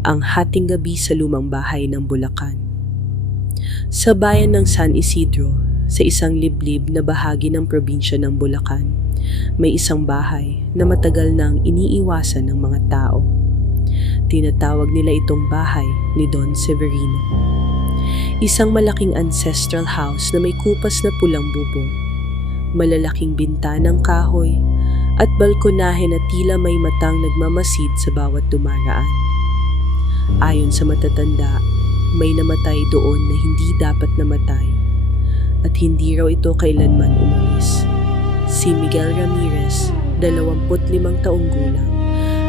Ang Hating Gabi sa Lumang Bahay ng Bulacan. Sa bayan ng San Isidro, sa isang liblib na bahagi ng probinsya ng Bulacan, may isang bahay na matagal nang iniiwasan ng mga tao. Tinatawag nila itong bahay ni Don Severino. Isang malaking ancestral house na may kupas na pulang bubong, malalaking bintanang kahoy, at balkonahe na tila may matang nagmamasid sa bawat dumaraan. Ayon sa matatanda, may namatay doon na hindi dapat namatay at hindi raw ito kailanman umalis. Si Miguel Ramirez, 25 taong gulang,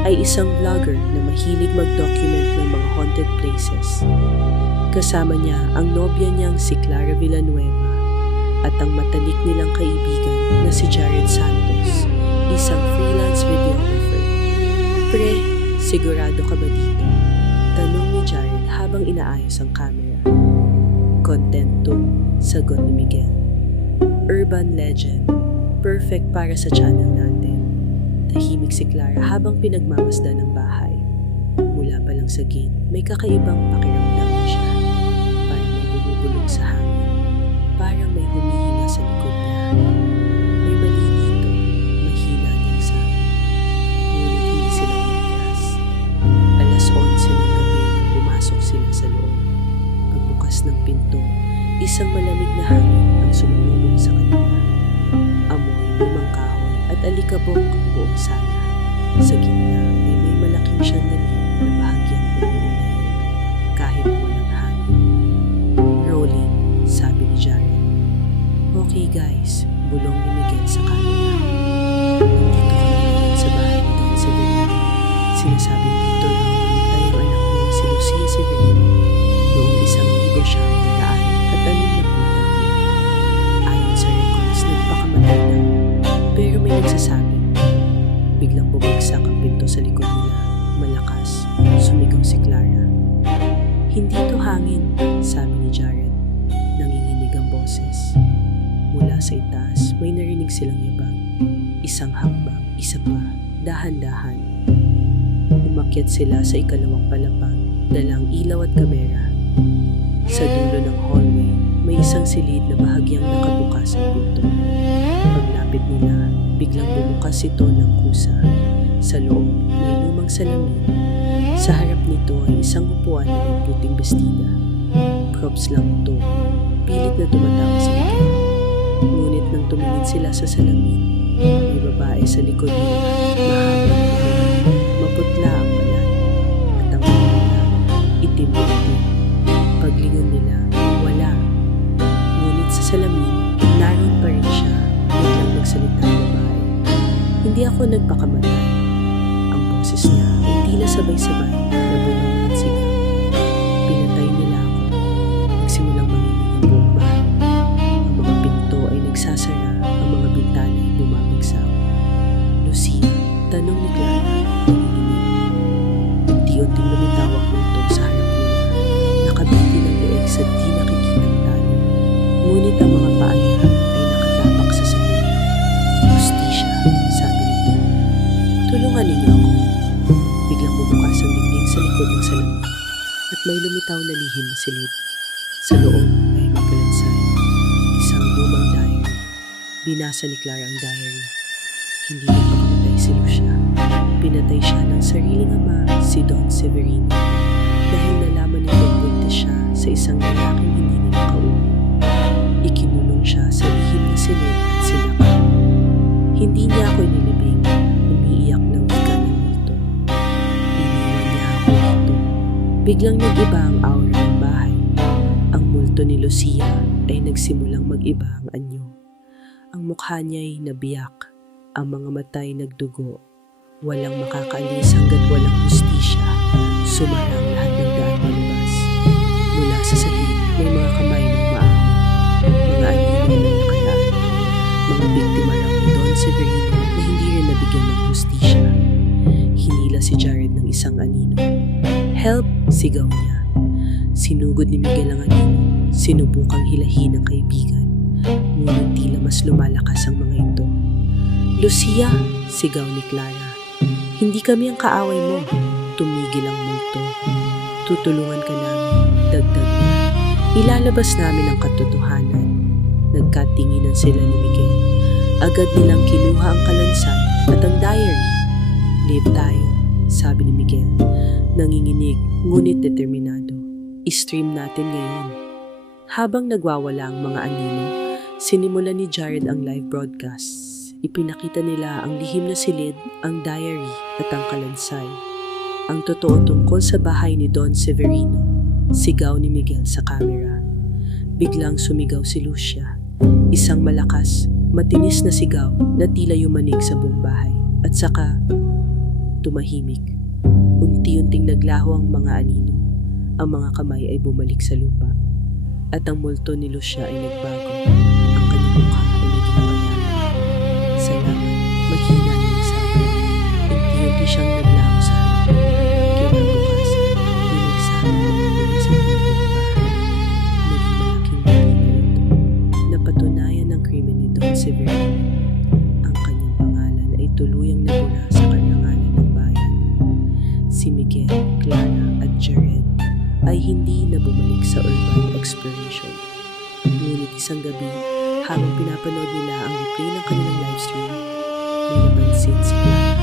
ay isang vlogger na mahilig mag-document ng mga haunted places. Kasama niya ang nobya niyang si Clara Villanueva at ang matalik nilang kaibigan na si Jared Santos, isang freelance videographer. Pre, sigurado ka ba dito? Tanong ni Jared habang inaayos ang camera. Content 2, sagot ni Miguel. Urban legend, perfect para sa channel natin. Tahimik si Clara habang pinagmamasdan ng bahay. Mula pa lang sa gate, may kakaibang pakiramdam na siya. Parang may bumubulong sa hangin. Parang may humihinga sa likod niya. May mali dito, mahina niyang sabi. Ngunit hindi sila umigas. Alas 11 ng gabi nang pumasok sila sa loob. Pagbukas ng pinto, isang malamig na hangin ang sumalubong sa kanila. Amoy, lumang kahoy at alikabok ang buong sala. Sa gitna ay may malaking chandelier na bahagyang umiilaw kahit walang hangin. Rolling, sabi ni Jared. Okay guys, bulong ni Miguel sa camera. Nandito kami ngayon sa bahay ni Don Severino. Sinasabing dito na namatay ang anak niya si Lucia Severino noong 1963. Ayon sa records, nagpakamatay na. Pero may nagsasabi. Biglang bumagsak ang pinto sa likod nila. Malakas, sumigaw si Clara. Hindi to hangin, sabi ni Jared. Nanginginig ang boses. Mula sa itaas, may narinig silang yabang. Isang hakbang, isa pa, dahan-dahan. Umakyat sila sa ikalawang palapag, dalang ilaw at kamera. Sa dulo ng hallway, may isang silid na bahagyang nakabukas ang pinto. Paglapit nila, biglang bumukas ito ng kusa. Sa loob, may lumang salamin. Sa harap nito ay isang upuan na may puting bestida. Props lang ito. Pilit na tumatawa si Miguel. Ngunit nang tumingin sila sa salamin, may babae sa likod nila, mahabang buhok, maputla ang balat, at ang mga mata, itim na itim. Paglingon nila, wala. Ngunit sa salamin, naroon pa rin siya, biglang nagsalita ang babae. Hindi ako nagpakamatay. Ang boses niya ay tila sabay-sabay na bulong at sigaw. Pinatay nila ako. Nagsimulang manginig ang buong bahay. Ang mga pinto ay nagsasara, ang mga bintana ay bumabagsak. Lucia, tanong ni Clara, nanginginig. Unti-unting lumitaw ang multo sa harap nila. Nakabiti ng leeg sa di nakikitang tali. Ngunit ang mga paa niya ay nakatapak sa sahig. Justisya, sabi nito. Tulungan ninyo ako. Biglang bumukas ang dingding sa likod ng salamin at may lumitaw na lihim na silid. Sa loob ay magkalansay. Isang lumang diary. Binasa ni Clara ang diary. Hindi nagpakamatay si Lucia. Pinatay siya ng sariling ama, si Don Severino. Dahil nalaman nitong buntis siya sa isang lalaking hindi nila kauwi. Ikinulong siya sa lihim na silid at sinakal. Hindi niya ako inilibing, umiiyak na wika ng multo. Iniwan niya ako dito. Biglang nag-iba ang aura ng bahay. Ang multo ni Lucia ay nagsimulang mag-iba ang anyo. Ang mukha niya'y nabiyak, ang mga mata'y nagdugo. Walang makakaalis hanggat walang hustisya. Sumara ang lahat ng daan palabas. Mula sa sahig, may mga kamay ng maahon. Mga anino na nakalaan. Mga biktima raw ni Don Severino na hindi rin nabigyan ng hustisya. Hinila si Jared ng isang anino. Help! Sigaw niya. Sinugod ni Miguel ang anino. Sinubukang hilahin ng kaibigan. Ngunit tila mas lumalakas ang mga ito. Lucia! Sigaw ni Clara. Hindi kami ang kaaway mo. Tumigil ang multo. Tutulungan ka namin, dagdag na. Ilalabas namin ang katotohanan. Nagkatinginan sila ni Miguel. Agad nilang kinuha ang kalansay at ang diary. Live tayo, sabi ni Miguel. Nanginginig, ngunit determinado. I-stream natin ngayon. Habang nagwawala ang mga anino, sinimulan ni Jared ang live broadcast. Ipinakita nila ang lihim na silid, ang diary at ang kalansay. Ang totoo tungkol sa bahay ni Don Severino. Sigaw ni Miguel sa camera. Biglang sumigaw si Lucia. Isang malakas, matinis na sigaw na tila yumanig sa buong bahay. At saka, tumahimik. Unti-unting naglaho ang mga anino. Ang mga kamay ay bumalik sa lupa. At ang multo ni Lucia ay nagbago. Ang kanyang mukha ay naging bayani. Salamat, mahina niyang sabi. Unti-unti siyang naglaho sa harap. Kinabukasan, may nagsabi ng muli sa buong bahay. Naging malaking balita ito. Napatunayan ng krimen ni Don Severino. Ang kanyang pangalan ay tuluyang nabula sa karangalan ng bayan. Si Miguel, Clara at Jared ay hindi na bumalik sa urban exploration. Ngunit isang gabi, habang pinapanood nila ang replay ng kanilang livestream, may napansin si Clara.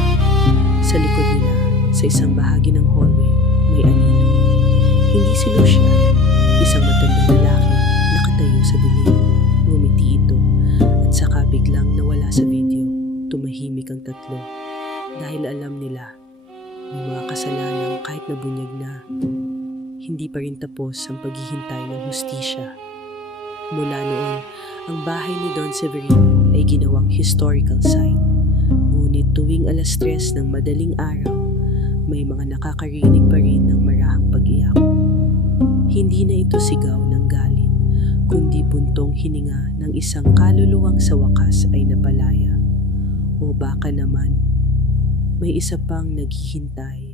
Sa likod nila, sa isang bahagi ng hallway, may anino. Hindi si Lucia, isang matandang lalaki nakatayo sa dilim. Ngumiti ito at saka biglang nawala sa video. Tumahimik ang tatlo dahil alam nila may mga kasalanan kahit nabunyag na. Hindi pa rin tapos ang paghihintay ng hustisya. Mula noon, ang bahay ni Don Severino ay ginawang historical site. Ngunit tuwing 3:00 ng madaling araw, may mga nakakarinig pa rin ng marahang pag-iyak. Hindi na ito sigaw ng galit, kundi buntong hininga ng isang kaluluwang sa wakas ay napalaya. O baka naman, may isa pang naghihintay